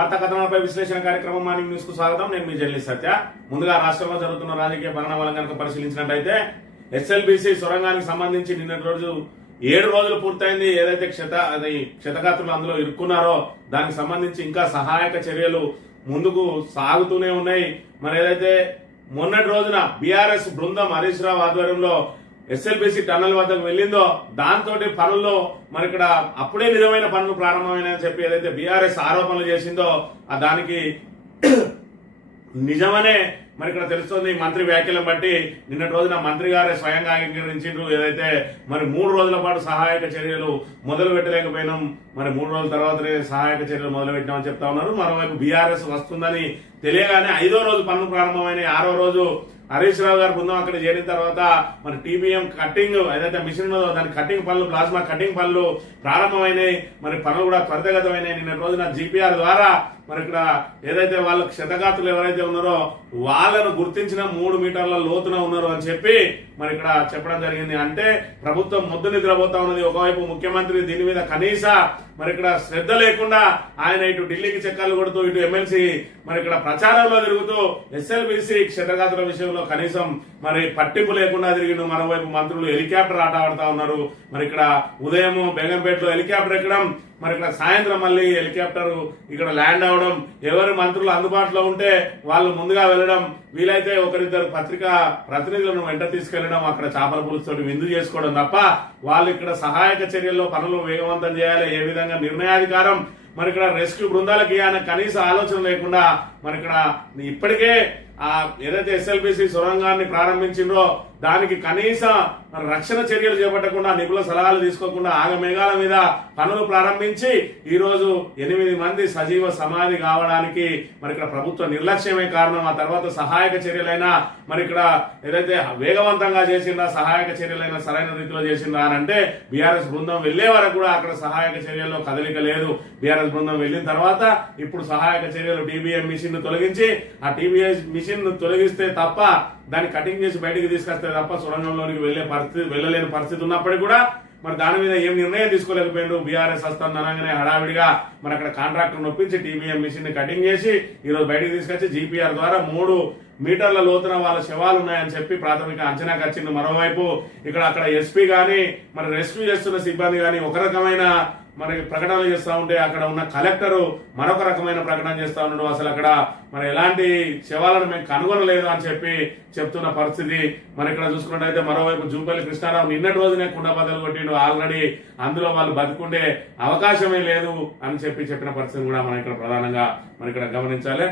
వార్తా కథనాలపై విశ్లేషణ కార్యక్రమం మార్నింగ్ న్యూస్కు స్వాగతం. నేను మీ జర్నలిస్ట్ సత్య. ముందుగా రాష్ట్రంలో జరుగుతున్న రాజకీయ పరిణామాలను కనుక పరిశీలించినట్టయితే ఎస్ఎల్బిసి సొరంగానికి సంబంధించి నిన్నటి రోజు ఏడు రోజులు పూర్తయింది. ఏదైతే క్షత అది క్షతగాత్రులు అందులో ఇరుక్కున్నారో దానికి సంబంధించి ఇంకా సహాయక చర్యలు ముందుకు సాగుతూనే ఉన్నాయి. మరి ఏదైతే మొన్నటి రోజున బీఆర్ఎస్ బృందం హరీష్ రావు ఆధ్వర్యంలో ఎస్ఎల్బిసి టన్నల్ వద్దకు వెళ్ళిందో దాంతో పనుల్లో మరి ఇక్కడ అప్పుడే నిజమైన పనులు ప్రారంభమైనాయని చెప్పి ఏదైతే బీఆర్ఎస్ ఆరోపణలు చేసిందో ఆ దానికి నిజమనే మరి ఇక్కడ తెలుస్తుంది. మంత్రి వ్యాఖ్యలను బట్టి నిన్నటి రోజున మంత్రి గారే స్వయంగా అంగీకరించారు ఏదైతే మరి మూడు రోజుల పాటు సహాయక చర్యలు మొదలు పెట్టలేకపోయినాం మరి మూడు రోజుల తర్వాతనే సహాయక చర్యలు మొదలు పెట్టామని చెప్తా ఉన్నారు. మరోవైపు బీఆర్ఎస్ వస్తుందని తెలియగానే ఐదో రోజు పనులు ప్రారంభమైన ఆరో రోజు హరీష్ రావు గారు బృందం అక్కడ చేరిన తర్వాత మరి టీబీఎం కట్టింగ్ ఏదైతే మిషన్ ఉన్నదో దాని కట్టింగ్ పనులు ప్లాస్మా కట్టింగ్ పనులు ప్రారంభమైనాయి. మరి పనులు కూడా త్వరితగతమైనాయి. నిన్న రోజున జీపీఆర్ ద్వారా మరి ఇక్కడ ఏదైతే వాళ్ళ క్షతగాతులు ఎవరైతే ఉన్నారో వాళ్ళను గుర్తించిన మూడు మీటర్ల లోతున ఉన్నారు అని చెప్పి మరి ఇక్కడ చెప్పడం జరిగింది. అంటే ప్రభుత్వం ముద్దు నిద్రపోతా ఉన్నది. ఒకవైపు ముఖ్యమంత్రి దీని మీద కనీస మరి ఇక్కడ శ్రద్ధ లేకుండా ఆయన ఇటు ఢిల్లీకి చెక్కాలు కొడుతూ ఇటు ఎమ్మెల్సీ మరి ఇక్కడ ప్రచారంలో తిరుగుతూ ఎస్ఎల్బిసి క్షతగాతుల విషయంలో కనీసం మరి పట్టింపు లేకుండా తిరిగిన మరోవైపు మంత్రులు హెలికాప్టర్ ఆట ఆడుతా ఉన్నారు. మరి ఇక్కడ ఉదయం బేగంపేటలో హెలికాప్టర్ ఎక్కడం మరి ఇక్కడ సాయంత్రం మళ్ళీ హెలికాప్టర్ ఇక్కడ ల్యాండ్ అవడం ఎవరి మంత్రులు అందుబాటులో ఉంటే వాళ్ళు ముందుగా వెళ్ళడం వీలైతే ఒకరిద్దరు పత్రికా ప్రతినిధులను వెంట తీసుకెళ్ళడం అక్కడ చేపల పులుసుతో విందు చేసుకోవడం తప్ప వాళ్ళు ఇక్కడ సహాయక చర్యల్లో పనులు వేగవంతం చేయాలి ఏ విధంగా నిర్ణయాధికారం మరి ఇక్కడ రెస్క్యూ బృందాలకి ఆయన కనీస ఆలోచన లేకుండా మరి ఇక్కడ ఇప్పటికే ఆ ఏదైతే ఎస్ఎల్బిసి సొరంగాన్ని ప్రారంభించిండ్రో దానికి కనీస రక్షణ చర్యలు చేపట్టకుండా నిపుణుల సలహాలు తీసుకోకుండా ఆగమేఘాల మీద పనులు ప్రారంభించి ఈరోజు ఎనిమిది మంది సజీవ సమాధి కావడానికి మరి ఇక్కడ ప్రభుత్వ నిర్లక్ష్యమే కారణం. ఆ తర్వాత సహాయక చర్యలైనా మరి ఇక్కడ ఏదైతే వేగవంతంగా చేసిందా సహాయక చర్యలైనా సరైన రీతిలో చేసిందా అని అంటే బీఆర్ఎస్ బృందం వెళ్ళే వరకు కూడా అక్కడ సహాయక చర్యల్లో కదలిక లేదు. బీఆర్ఎస్ బృందం వెళ్ళిన తర్వాత ఇప్పుడు సహాయక చర్యలు టీబీఎం మిషన్ను తొలగించి ఆ టీబీఎస్ మిషన్ను తొలగిస్తే తప్ప దాన్ని కటింగ్ చేసి బయటికి తీసుకొస్తే తప్ప సొరంగంలోనికి వెళ్ళే పరిస్థితి వెళ్ళలేని పరిస్థితి ఉన్నప్పటికీ కూడా మరి దాని మీద ఏం నిర్ణయం తీసుకోలేకపోయిండు బీఆర్ఎస్ వస్తుంది అనగానే హడావిడిగా మరి అక్కడ కాంట్రాక్టర్ నొప్పించి టీబీఎం మిషన్ని కటింగ్ చేసి ఈరోజు బయటకు తీసుకొచ్చి జీపీఆర్ ద్వారా మూడు మీటర్ల లోతున వాళ్ళ శవాలు ఉన్నాయని చెప్పి ప్రాథమిక అంచనాకు వచ్చింది మరోవైపు ఇక్కడ అక్కడ ఎస్పీ కానీ మరి రెస్క్యూ చేస్తున్న సిబ్బంది కానీ ఒక రకమైన మరి ప్రకటనలు చేస్తూ ఉంటే అక్కడ ఉన్న కలెక్టర్ మరొక రకమైన ప్రకటన చేస్తా ఉన్నాడు. అసలు అక్కడ మరి ఎలాంటి శవాలను మేము కనుగొనలేదు అని చెప్పి చెప్తున్న పరిస్థితి. మరి ఇక్కడ చూసుకున్నట్టయితే మరోవైపు జూపల్లి కృష్ణారావు నిన్నటి రోజునే కుండ కొట్టిండు. ఆల్రెడీ అందులో వాళ్ళు బతుకుండే అవకాశమే లేదు అని చెప్పి చెప్పిన పరిస్థితి కూడా మనం ఇక్కడ ప్రధానంగా మరి ఇక్కడ గమనించాలి.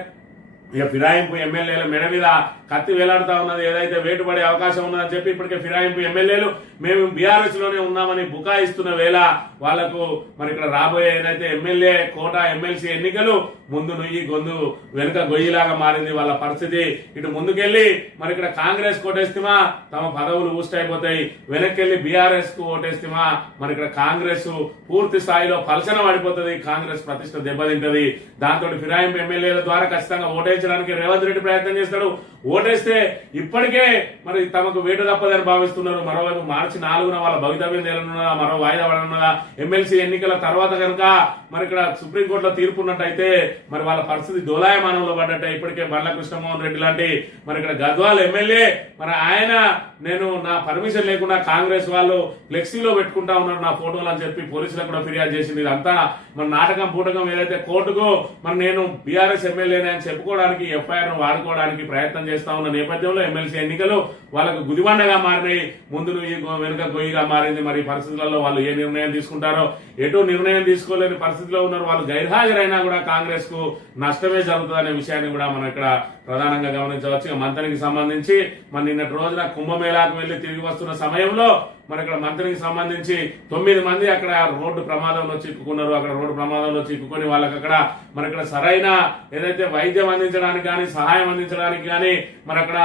ఇక ఫిరాయింపు ఎమ్మెల్యేల మెడ మీద కత్తి వేలాడుతా ఉన్నది. ఏదైతే వేటుపడే అవకాశం ఉన్నదని చెప్పి ఇప్పటికే ఫిరాయింపు ఎమ్మెల్యేలు మేము బీఆర్ఎస్లోనే ఉన్నామని బుకాయిస్తున్న వేళ వాళ్ళకు మరి ఇక్కడ రాబోయే ఏదైతే ఎమ్మెల్యే కోట ఎమ్మెల్సీ ఎన్నికలు ముందు నుయ్యి గొందు వెనుక గొయ్యిలాగా మారింది వాళ్ళ పరిస్థితి. ఇటు ముందుకెళ్ళి మరి ఇక్కడ కాంగ్రెస్ కోటేస్తేమా? తమ పదవులు ఊస్టైపోతాయి వెనక్కి బీఆర్ఎస్కు ఓటేస్తేమా? మరి ఇక్కడ కాంగ్రెస్ పూర్తి స్థాయిలో పలసన పడిపోతుంది. కాంగ్రెస్ ప్రతిష్ట దెబ్బతింటది. దాంతో ఫిరాయింపు ఎమ్మెల్యేల ద్వారా ఖచ్చితంగా ఓటేయించడానికి రేవంత్ రెడ్డి ప్రయత్నం చేస్తాడు. ఓటేస్తే ఇప్పటికే మరి తమకు వేటు తప్పదని భావిస్తున్నారు. మరోవైపు మార్చి నాలుగున వాళ్ళ భవితవ్యం తేలనున్నదా మరో వాయిదా పడనున్నదా ఎమ్మెల్సీ ఎన్నికల తర్వాత కనుక మరి ఇక్కడ సుప్రీంకోర్టులో తీర్పు ఉన్నట్టయితే మరి వాళ్ళ పరిస్థితి దోలాయమానంలో పడ్డట ఇప్పటికే బండ్ల కృష్ణమోహన్ రెడ్డి లాంటి మరి ఇక్కడ గద్వాల్ ఎమ్మెల్యే మరి ఆయన నేను నా పర్మిషన్ లేకుండా కాంగ్రెస్ వాళ్ళు ఫ్లెక్సీలో పెట్టుకుంటా ఉన్నారు నా ఫోటోలు అని చెప్పి పోలీసులకు కూడా ఫిర్యాదు చేసింది. ఇదంతా మన నాటకం పూటకం ఏదైతే కోర్టుకు మరి నేను బీఆర్ఎస్ ఎమ్మెల్యేనే అని చెప్పుకోవడానికి ఎఫ్ఐఆర్ వాడుకోవడానికి ప్రయత్నం చేస్తా ఉన్న నేపథ్యంలో ఎమ్మెల్సీ ఎన్నికలు వాళ్ళకు గుదిబండగా మారినాయి. ముందు వెనుక గొయ్యిగా మారింది. మరి పరిస్థితులలో వాళ్ళు ఏ నిర్ణయం తీసుకుంటారో ఎటు నిర్ణయం తీసుకోలేని పరిస్థితిలో ఉన్నారు. వాళ్ళు గైర్హాజరైనా కూడా కాంగ్రెస్ కు నష్టమే జరుగుతుందనే విషయాన్ని కూడా మనం ఇక్కడ ప్రధానంగా గమనించవచ్చు. మంత్రికి సంబంధించి మన నిన్నటి రోజున కుంభమేళాకు వెళ్ళి తిరిగి వస్తున్న సమయంలో మరి ఇక్కడ మంత్రికి సంబంధించి తొమ్మిది మంది అక్కడ రోడ్డు ప్రమాదంలో చిక్కుకున్నారు. అక్కడ రోడ్డు ప్రమాదంలో చిక్కుకొని వాళ్ళకి అక్కడ మరి ఇక్కడ సరైన ఏదైతే వైద్యం అందించడానికి కానీ సహాయం అందించడానికి కానీ మరి అక్కడ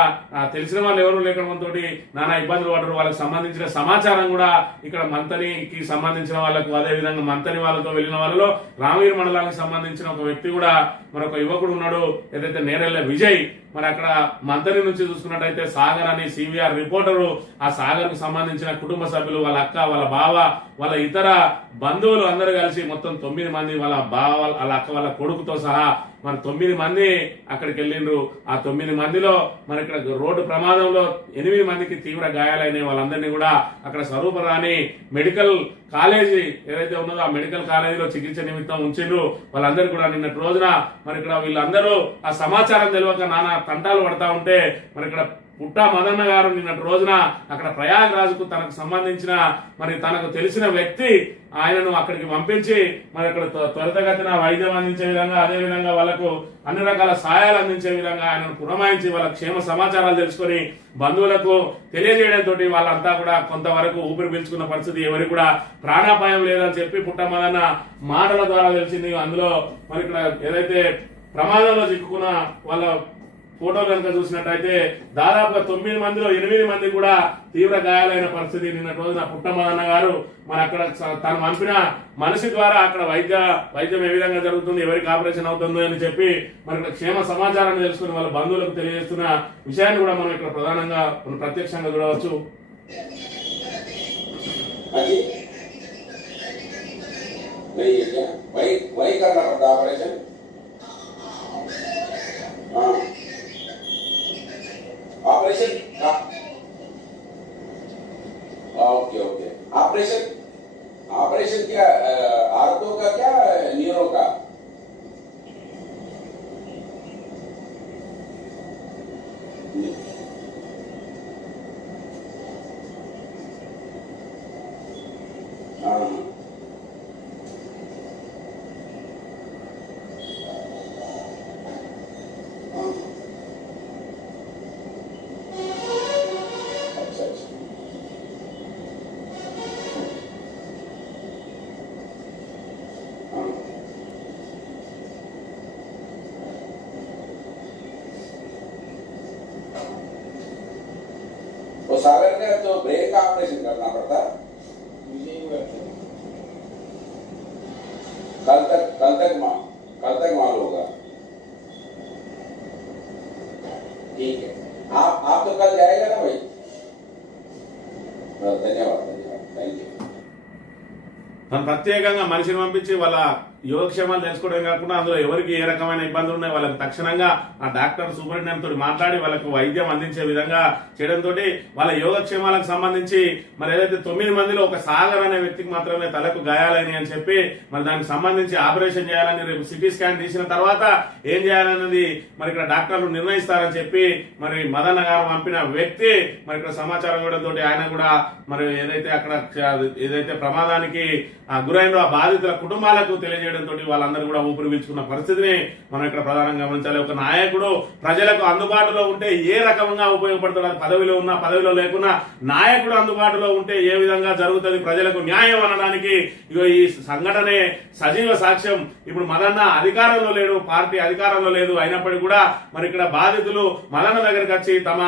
తెలిసిన వాళ్ళు ఎవరు లేకపోవడంతో నానా ఇబ్బందులు పడరు వాళ్ళకి సంబంధించిన సమాచారం కూడా ఇక్కడ మంత్రికి సంబంధించిన వాళ్ళకు అదే విధంగా వాళ్ళతో వెళ్ళిన వాళ్ళలో రామవీర్ మండలానికి సంబంధించిన ఒక వ్యక్తి కూడా మరొక యువకుడు ఉన్నాడు ఏదైతే నేరెళ్ళ విజయ్ మరి అక్కడ మందరి నుంచి చూసుకున్నట్టయితే సాగర్ అని సివిఆర్ రిపోర్టరు ఆ సాగర్కు సంబంధించిన కుటుంబ సభ్యులు వాళ్ళ అక్క వాళ్ళ బావ వాళ్ళ ఇతర బంధువులు అందరూ కలిసి మొత్తం తొమ్మిది మంది వాళ్ళ బావ వాళ్ళ వాళ్ళ అక్క వాళ్ళ కొడుకుతో సహా మరి తొమ్మిది మంది అక్కడికి వెళ్ళిండ్రు ఆ తొమ్మిది మందిలో మరి ఇక్కడ రోడ్డు ప్రమాదంలో ఎనిమిది మందికి తీవ్ర గాయాలైన వాళ్ళందరినీ కూడా అక్కడ స్వరూపరాణి మెడికల్ కాలేజీ ఏదైతే ఉన్నదో ఆ మెడికల్ కాలేజీలో చికిత్స నిమిత్తం ఉంచిండ్రు. వాళ్ళందరూ కూడా నిన్నటి రోజున మరి ఇక్కడ వీళ్ళందరూ ఆ సమాచారం తెలియక నానా తంటాలు పడతా ఉంటే మరి ఇక్కడ పుట్టా మదన్న గారు నిన్నటి రోజున అక్కడ ప్రయాగ్ రాజుకు తనకు సంబంధించిన మరి తనకు తెలిసిన వ్యక్తి ఆయనను అక్కడికి పంపించి మరి అక్కడ త్వ- త్వరితగతిన వైద్యం అందించే విధంగా అదే విధంగా వాళ్ళకు అన్ని రకాల సహాయాలు అందించే విధంగా ఆయనను పురమాయించి వాళ్ళ క్షేమ సమాచారాలు తెలుసుకొని బంధువులకు తెలియజేయడంతో వాళ్ళంతా కూడా కొంతవరకు ఊపిరి పీల్చుకున్న పరిస్థితి ఎవరికి కూడా ప్రాణాపాయం లేదని చెప్పి పుట్టమదన్న మాటల ద్వారా తెలిసింది. అందులో మరి ఇక్కడ ఏదైతే ప్రమాదంలో చిక్కుకున్న వాళ్ళ ఫోటో కనుక చూసినట్టయితే దాదాపుగా తొమ్మిది మందిలో ఎనిమిది మంది కూడా తీవ్ర గాయాలైన పరిస్థితి నిన్న రోజున పుట్టమదన్న గారు మరి అక్కడ తను పంపిన మనిషి ద్వారా అక్కడ వైద్య వైద్యం ఏ విధంగా జరుగుతుంది ఎవరికి ఆపరేషన్ అవుతుందో అని చెప్పి మరి ఇక్కడ క్షేమ సమాచారాన్ని తెలుసుకుని వాళ్ళ బంధువులకు తెలియజేస్తున్న విషయాన్ని కూడా మనం ఇక్కడ ప్రధానంగా మనం ప్రత్యక్షంగా చూడవచ్చు ఆపరేషన్ ప్రత్యేకంగా మనిషిని పంపించి వాళ్ళ యోగక్షేమాలు తెలుసుకోవడం కాకుండా అందులో ఎవరికి ఏ రకమైన ఇబ్బందులు ఉన్నాయి వాళ్ళకి తక్షణంగా ఆ డాక్టర్ సూపరింటెండెంట్ తోటి మాట్లాడి వాళ్ళకు వైద్యం అందించే విధంగా చేయడంతో వాళ్ళ యోగక్షేమాలకు సంబంధించి మరి ఏదైతే తొమ్మిది మందిలో ఒక సాగర్ అనే వ్యక్తికి మాత్రమే తలకు గాయాలని అని చెప్పి మరి దానికి సంబంధించి ఆపరేషన్ చేయాలని రేపు సిటీ స్కాన్ తీసిన తర్వాత ఏం చేయాలన్నది మరి ఇక్కడ డాక్టర్లు నిర్ణయిస్తారని చెప్పి మరి మదన్న గారు పంపిన వ్యక్తి మరి ఇక్కడ సమాచారం ఇవ్వడంతో ఆయన కూడా మరి ఏదైతే అక్కడ ఏదైతే ప్రమాదానికి గురైన ఆ బాధితుల కుటుంబాలకు తెలియజేయడం చేయడంతో వాళ్ళందరూ కూడా ఊపిరి పీల్చుకున్న పరిస్థితిని మనం ఇక్కడ ప్రధానంగా గమనించాలి. ఒక నాయకుడు ప్రజలకు అందుబాటులో ఉంటే ఏ రకంగా ఉపయోగపడతాడు? పదవిలో ఉన్నా పదవిలో లేకున్నా నాయకుడు అందుబాటులో ఉంటే ఏ విధంగా జరుగుతుంది? ప్రజలకు న్యాయం అనడానికి ఇగో ఈ సంఘటనే సజీవ సాక్ష్యం. ఇప్పుడు మదన్న అధికారంలో లేడు పార్టీ అధికారంలో లేదు అయినప్పటికీ కూడా మరి ఇక్కడ బాధితులు మదన్న దగ్గరికి వచ్చి తమ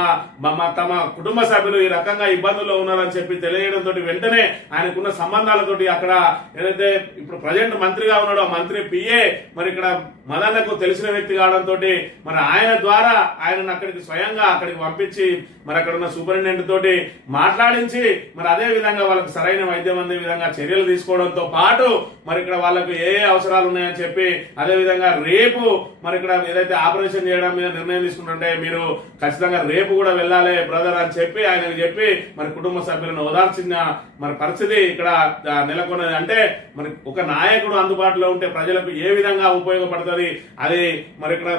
తమ కుటుంబ సభ్యులు ఈ రకంగా ఇబ్బందుల్లో ఉన్నారని చెప్పి తెలియడంతో వెంటనే ఆయనకున్న సంబంధాలతోటి అక్కడ ఏదైతే ఇప్పుడు ప్రజెంట్ మంత్రిగా ఉన్న ఉన్నాడు ఆ మంత్రి పిఏ మరి ఇక్కడ మదన్నకు తెలిసిన వ్యక్తి కావడంతో మరి ఆయన ద్వారా ఆయనను అక్కడికి స్వయంగా అక్కడికి పంపించి మరి అక్కడ ఉన్న సూపరింటెండెంట్ తోటి మాట్లాడించి మరి అదే విధంగా వాళ్ళకి సరైన వైద్యం అందే విధంగా చర్యలు తీసుకోవడంతో పాటు మరి ఇక్కడ వాళ్ళకు ఏ ఏ అవసరాలు ఉన్నాయని చెప్పి అదే విధంగా రేపు మరి ఇక్కడ ఏదైతే ఆపరేషన్ చేయడం మీద నిర్ణయం తీసుకుంటుంటే మీరు ఖచ్చితంగా రేపు కూడా వెళ్ళాలి బ్రదర్ అని చెప్పి ఆయనకు చెప్పి మరి కుటుంబ సభ్యులను ఓదార్చిన మరి పరిస్థితి ఇక్కడ నెలకొన్నది. అంటే మరి ఒక నాయకుడు అందుబాటులో ఉంటే ప్రజలకు ఏ విధంగా ఉపయోగపడుతుంది? అది మరి ఇక్కడ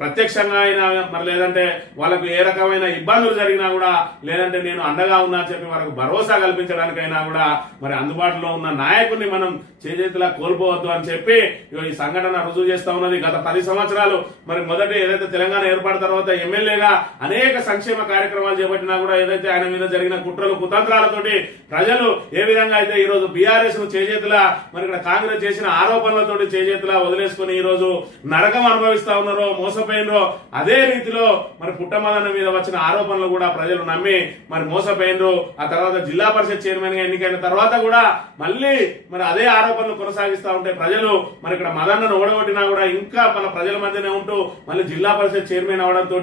ప్రత్యక్షంగా అయినా మరి లేదంటే వాళ్ళకు ఏ రకమైన ఇబ్బందులు జరిగినా కూడా లేదంటే నేను అండగా ఉన్నా చెప్పి వాళ్ళకు భరోసా కల్పించడానికైనా కూడా మరి అందుబాటులో ఉన్న నాయకుడిని మనం చేజేతిలా కోల్పోవద్దు అని చెప్పి ఈ సంఘటన రుజువు చేస్తా ఉన్నది. గత పది సంవత్సరాలు మరి మొదటి ఏదైతే తెలంగాణ ఏర్పడిన తర్వాత ఎమ్మెల్యేగా అనేక సంక్షేమ కార్యక్రమాలు చేపట్టినా కూడా ఏదైతే ఆయన మీద జరిగిన కుట్రలు కుతంత్రాలతోటి ప్రజలు ఏ విధంగా అయితే ఈ రోజు బీఆర్ఎస్ను చేజేతిలా మరి ఇక్కడ కాంగ్రెస్ చేసిన ఆరోపణ ఆరోపణలతోటి చేజేతులా వదిలేసుకుని ఈ రోజు నరకం అనుభవిస్తా ఉన్నారో మోసపోయినరో అదే రీతిలో మరి పుట్టమదన మీద వచ్చిన ఆరోపణలు కూడా ప్రజలు నమ్మి మరి మోసపోయినరు ఆ తర్వాత జిల్లా పరిషత్ చైర్మన్గా ఎన్నికైన తర్వాత కూడా మళ్ళీ మరి అదే ఆరోపణలు కొనసాగిస్తా ఉంటే ప్రజలు మరి ఇక్కడ మదన్నను ఓడగొట్టినా కూడా ఇంకా మన ప్రజల మధ్యనే ఉంటూ మళ్ళీ జిల్లా పరిషత్ చైర్మన్ అవడంతో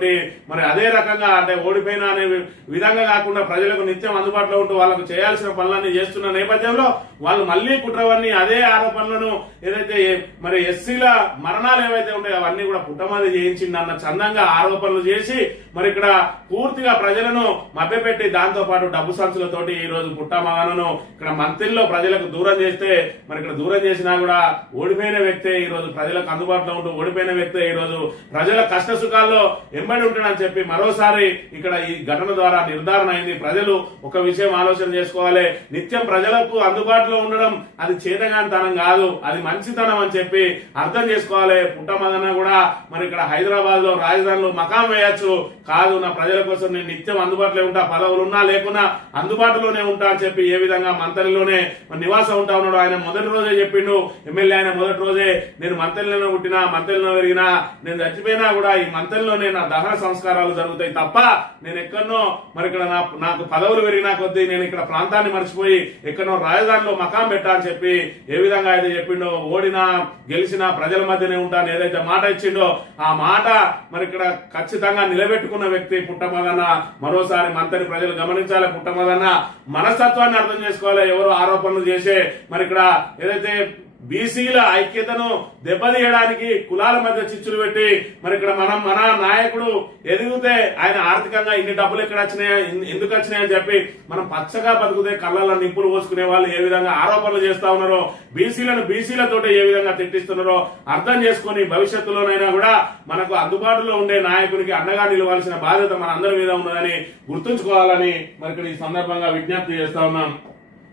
మరి అదే రకంగా అంటే ఓడిపోయినా అనే విధంగా కాకుండా ప్రజలకు నిత్యం అందుబాటులో ఉంటూ వాళ్ళకు చేయాల్సిన పనులన్నీ చేస్తున్న నేపథ్యంలో వాళ్ళు మళ్ళీ కుట్రవన్నీ అదే ఆరోపణలను ఏదైతే ఏదైతే మరి ఎస్సీల మరణాలు ఏవైతే ఉంటాయో అవన్నీ కూడా పుట్టమది చేయించిందన్న చందంగా ఆరోపణలు చేసి మరి ఇక్కడ పూర్తిగా ప్రజలను మభ్యపెట్టి దాంతో పాటు డబ్బు సంచులతోటి ఈ రోజు పుట్టమగనను ఇక్కడ మంత్రిలో ప్రజలకు దూరం చేస్తే మరి ఇక్కడ దూరం చేసినా కూడా ఓడిపోయిన వ్యక్తే ఈ రోజు ప్రజలకు అందుబాటులో ఉంటూ ఓడిపోయిన వ్యక్తే ఈ రోజు ప్రజల కష్ట సుఖాల్లో ఎంబడి ఉంటాడని చెప్పి మరోసారి ఇక్కడ ఈ ఘటన ద్వారా నిర్ధారణ అయింది. ప్రజలు ఒక విషయం ఆలోచన చేసుకోవాలి. నిత్యం ప్రజలకు అందుబాటులో ఉండడం అది చేతగానితనం కాదు. అది మంచితనం అని చెప్పి అర్థం చేసుకోవాలి. పుట్టమదన కూడా మరి ఇక్కడ హైదరాబాద్లో రాజధానిలో మకాం వేయచ్చు. కాదు నా ప్రజల కోసం నేను నిత్యం అందుబాటులో ఉంటా. పదవులు ఉన్నా లేకున్నా అందుబాటులోనే ఉంటా అని చెప్పి ఏ విధంగా మంత్రిలోనే నివాసం ఉంటా ఉన్నాడు. ఆయన మొదటి రోజే చెప్పిండు. ఎమ్మెల్యే ఆయన మొదటి రోజే నేను మంత్రిలోనే పుట్టినా మంత్రిలో పెరిగినా నేను చచ్చిపోయినా కూడా ఈ మంత్రిలోనే నా దహన సంస్కారాలు జరుగుతాయి తప్ప నేను ఎక్కడనో మరి ఇక్కడ నాకు పదవులు పెరిగినా కొద్దీ నేను ఇక్కడ ప్రాంతాన్ని మర్చిపోయి ఎక్కడో రాజధానిలో మకాం పెట్టా అని చెప్పి ఏ విధంగా అయితే చెప్పిండో ఓడినా గెలిచినా ప్రజల మధ్యనే ఉంటాను ఏదైతే మాట ఇచ్చిండో ఆ మాట మరి ఇక్కడ ఖచ్చితంగా నిలబెట్టుకున్న వ్యక్తి పుట్టమదన్న మరోసారి మంత్రి ప్రజలు గమనించాలి పుట్టమదన్న మనస్తత్వాన్ని అర్థం చేసుకోవాలి ఎవరు ఆరోపణలు చేసే మరి ఇక్కడ ఏదైతే బీసీల ఐక్యతను దెబ్బతీయడానికి కులాల మధ్య చిచ్చులు పెట్టి మరి ఇక్కడ మనం మన నాయకుడు ఎదిగితే ఆయన ఆర్థికంగా ఇన్ని డబ్బులు ఎక్కడ వచ్చినాయా ఇన్- ఎందుకు వచ్చినాయని చెప్పి మనం పచ్చగా బతుకుతే కళ్ళల్లో నిప్పులు పోసుకునే వాళ్ళు ఏ విధంగా ఆరోపణలు చేస్తా ఉన్నారో బీసీలను బీసీలతోటి ఏ విధంగా తిట్టిస్తున్నారో అర్థం చేసుకుని భవిష్యత్తులోనైనా కూడా మనకు అందుబాటులో ఉండే నాయకునికి అండగా నిలవాల్సిన బాధ్యత మన అందరి మీద ఉన్నదని గుర్తుంచుకోవాలని మరి ఇక్కడ ఈ సందర్భంగా విజ్ఞప్తి చేస్తా ఉన్నాం.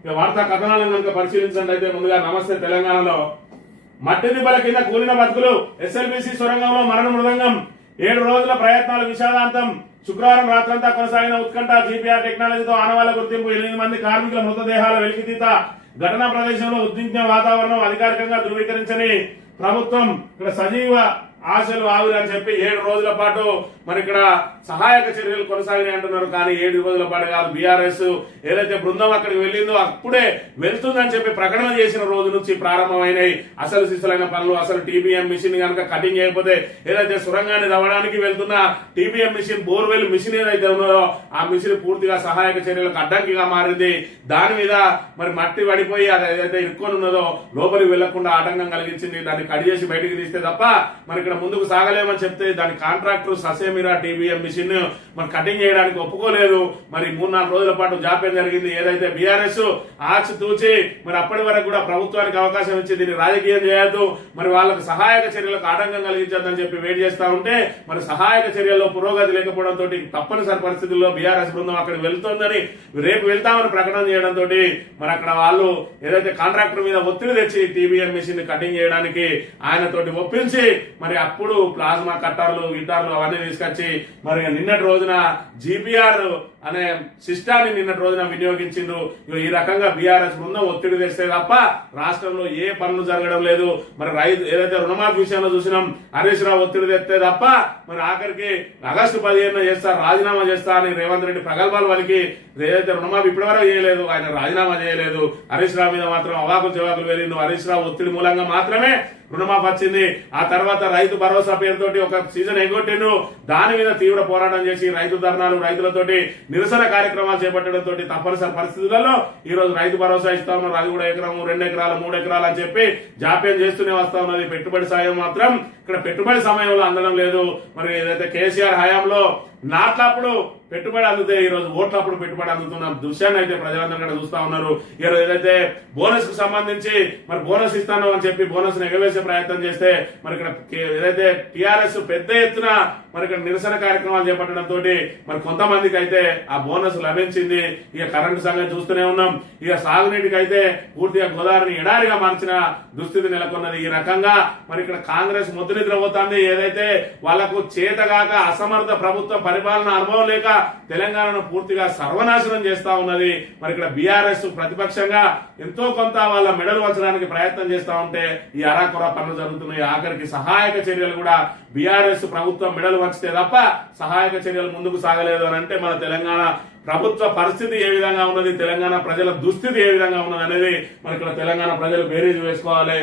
ఇక వార్తా కథనాలను కనుక పరిశీలించండి అయితే ముందుగా నమస్తే తెలంగాణలో. మట్టి దిబ్బల కింద కూలిన బతుకులు ఎస్ఎల్బిసి సొరంగంలో మరణ మృదంగం ఏడు రోజుల ప్రయత్నాల విషాదాంతం శుక్రవారం రాత్రంతా కొనసాగిన ఉత్కంఠ జీపీఆర్ టెక్నాలజీతో ఆనవాళ్ళ గుర్తింపు ఎనిమిది మంది కార్మికుల మృతదేహాల వెలికితీత. ఘటనా ప్రదేశంలో ఉద్విగ్న వాతావరణం అధికారికంగా ధృవీకరించని ప్రభుత్వం. ఇక్కడ సజీవ ఆశలు ఆవిరని అని చెప్పి ఏడు రోజుల పాటు మరి ఇక్కడ సహాయక చర్యలు కొనసాగినాయి అంటున్నారు. కానీ ఏడు రోజుల పాటు కాదు. బీఆర్ఎస్ ఏదైతే బృందం అక్కడికి వెళ్ళిందో అప్పుడే వెళ్తుందని చెప్పి ప్రకటన చేసిన రోజు నుంచి ప్రారంభమైనాయి. అసలు శిశులైన పనులు అసలు టీబీఎం మిషన్ కనుక కటింగ్ చేయకపోతే ఏదైతే సురంగాన్ని తవ్వడానికి వెళ్తున్న టీబీఎం మిషన్ బోర్వెల్ మిషన్ ఏదైతే ఉన్నదో ఆ మిషన్ పూర్తిగా సహాయక చర్యలకు అడ్డంకిగా మారింది. దాని మీద మరి మట్టి పడిపోయి అది ఏదైతే ఇరుక్కొని ఉన్నదో లోపలికి వెళ్ళకుండా ఆటంకం కలిగించింది. దాన్ని కట్ చేసి బయటికి తీస్తే తప్ప మరి ఇక్కడ ముందుకు సాగలేమని చెప్తే దాని కాంట్రాక్టర్ ససేమిరా టీబీఎం మిషన్ మరి కటింగ్ చేయడానికి ఒప్పుకోలేదు. మరి మూడు నాలుగు రోజుల పాటు జాప్యం జరిగింది? ఏదైతే బీఆర్ఎస్ ఆచి తూచి మరి అప్పటి వరకు కూడా ప్రభుత్వానికి అవకాశం ఇచ్చి దీన్ని రాజకీయం చేయొద్దు. మరి వాళ్ళకు సహాయక చర్యలకు ఆటంకం కలిగించొద్దని చెప్పి వెయిట్ చేస్తా ఉంటే మరి సహాయక చర్యల్లో పురోగతి లేకపోవడంతో తప్పనిసరి పరిస్థితుల్లో బీఆర్ఎస్ బృందం అక్కడికి వెళ్తోందని రేపు వెళ్తామని ప్రకటన చేయడంతో మరి అక్కడ వాళ్ళు ఏదైతే కాంట్రాక్టర్ మీద ఒత్తిడి తెచ్చి టీబీఎం మిషన్ కటింగ్ చేయడానికి ఆయనతోటి ఒప్పించి మరి అప్పుడు ప్లాస్మా కట్టర్లు గిటార్లు అవన్నీ తీసుకొచ్చి మరి నిన్నటి రోజున జీపీఆర్ అనే సిస్టాన్ని నిన్నటి రోజున వినియోగించిండు ఈ రకంగా బీఆర్ఎస్ బృందం ఒత్తిడి తెస్తే తప్ప రాష్ట్రంలో ఏ పనులు జరగడం లేదు. మరి రైతు ఏదైతే రుణమాఫీ విషయంలో చూసినాం హరీష్ రావు ఒత్తిడి తెస్తే తప్ప మరి ఆఖరికి ఆగస్టు పదిహేను చేస్తా రాజీనామా చేస్తా అని రేవంత్ రెడ్డి ప్రగల్భాలు వాళ్ళకి ఏదైతే రుణమాఫీ ఇప్పటివరకు చేయలేదు ఆయన రాజీనామా చేయలేదు. హరీష్ రావు మీద మాత్రం అవాకులు చెవాకులు వెళ్ళిండు హరీష్ రావు ఒత్తిడి మూలంగా మాత్రమే రుణమాఫీ వచ్చింది ఆ తర్వాత రైతు భరోసా పేరుతోటి ఒక సీజన్ ఎగ్గొట్టిండు దాని మీద తీవ్ర పోరాటం చేసి రైతు ధర్నాలు రైతులతోటి నిరసన కార్యక్రమాలు చేపట్టడంతో తప్పనిసరి పరిస్థితులలో ఈ రోజు రైతు భరోసా ఇస్తాము. అది కూడా ఎకరం రెండు ఎకరాలు మూడు ఎకరాలు అని చెప్పి జాప్యం చేస్తూనే వస్తా ఉన్నది. పెట్టుబడి సాయం మాత్రం ఇక్కడ పెట్టుబడి సమయంలో అందడం లేదు. మరి ఏదైతే కేసీఆర్ హయాంలో నాట్లప్పుడు పెట్టుబడి అందుతే ఈ రోజు ఓట్లప్పుడు పెట్టుబడి అందుతున్న. దృశ్యాన్ని అయితే ప్రజలందరూ కూడా చూస్తా ఉన్నారు. ఈ రోజు ఏదైతే బోనస్కు సంబంధించి మరి బోనస్ ఇస్తాను అని చెప్పి బోనస్ ఎగవేసే ప్రయత్నం చేస్తే మరి ఇక్కడ ఏదైతే టిఆర్ఎస్ పెద్ద ఎత్తున మరి ఇక్కడ నిరసన కార్యక్రమాలు చేపట్టడంతో మరి కొంతమందికి అయితే ఆ బోనస్ లభించింది. ఇక కరెంటు సంగతి చూస్తూనే ఉన్నాం. ఇక సాగునీటికి అయితే పూర్తిగా గోదావరిని ఎడారిగా మార్చిన దుస్థితి నెలకొన్నది. ఈ రకంగా మరి ఇక్కడ కాంగ్రెస్ ముద్ర నిద్రపోతుంది. ఏదైతే వాళ్ళకు చేతగాక అసమర్థ ప్రభుత్వ పరిపాలన అనుభవం లేక తెలంగాణను పూర్తిగా సర్వనాశనం చేస్తా ఉన్నది. మరి ఇక్కడ బీఆర్ఎస్ ప్రతిపక్షంగా ఎంతో కొంత వాళ్ళ మెడలు వంచడానికి ప్రయత్నం చేస్తా ఉంటే ఈ అరాకొర పనులు జరుగుతున్నాయి. ఆఖరికి సహాయక చర్యలు కూడా బీఆర్ఎస్ ప్రభుత్వం మెడలు వంచితే తప్ప సహాయక చర్యలు ముందుకు సాగలేదు అని అంటే మన తెలంగాణ ప్రభుత్వ పరిస్థితి ఏ విధంగా ఉన్నది తెలంగాణ ప్రజల దుస్థితి ఏ విధంగా ఉన్నది అనేది మరి ఇక్కడ తెలంగాణ ప్రజలు బేరీజు వేసుకోవాలి.